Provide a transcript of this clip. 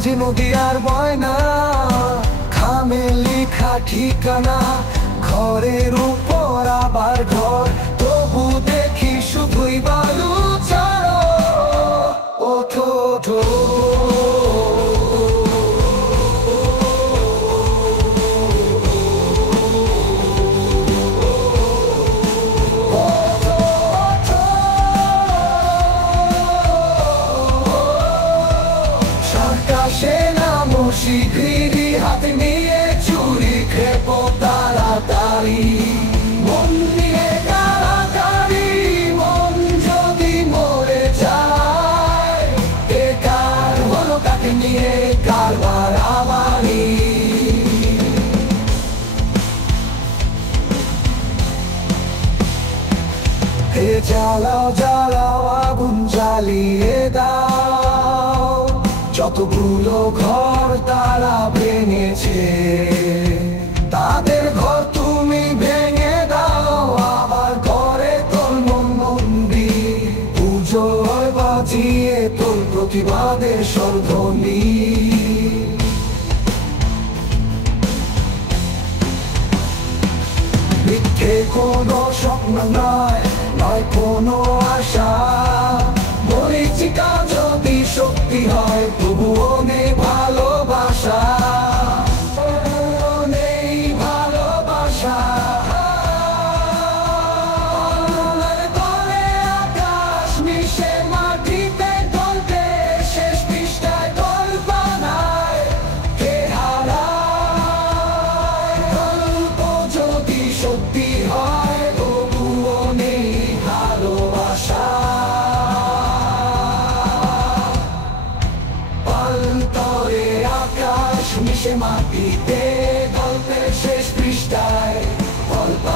মাঝে নদী আর বয় না, খামে লেখা ঠিকানা, ঘরের উপর আবার ঘর, তবু দেখি শুধুই বালু ছাড়ো। ওঠো ওঠো শিগগিরি হাতে নিয়ে চুরি খেপো তাড়াতাড়ি, মন নিয়ে কাড়াকাড়ি, মন যদি মরে যায়, বেকার হলো কাকে নিয়ে কারবার আমারই। হে জ্বালাও জ্বালাও আগুন জ্বালিয়ে দাও, যতগুলো ঘর তারা ভেঙেছে, তাদের ঘর তুমি ভেঙে দাও, আবার ঘরে তোর মন্দির, পুজো বাজিয়ে তোর প্রতিবাদের স্বরধ্বনি। মিথ্যে কোনো স্বপ্ন নয়, নয় কোনো আশা, মরীচিকা যদি সত্যি হয় তবুও নেই ভালোবাসা, নেই ভালোবাসা। তলে আকাশ মিশে মাটিতে গল্পে শেষ পৃষ্ঠায় গল্প বানায়, কে হারায় গল্প যদি সত্যি হয় তবুও নেই ভালোবাসা। তলে আকাশ মিশে মাটিতে গল্পের শেষ পৃষ্ঠায় গল্প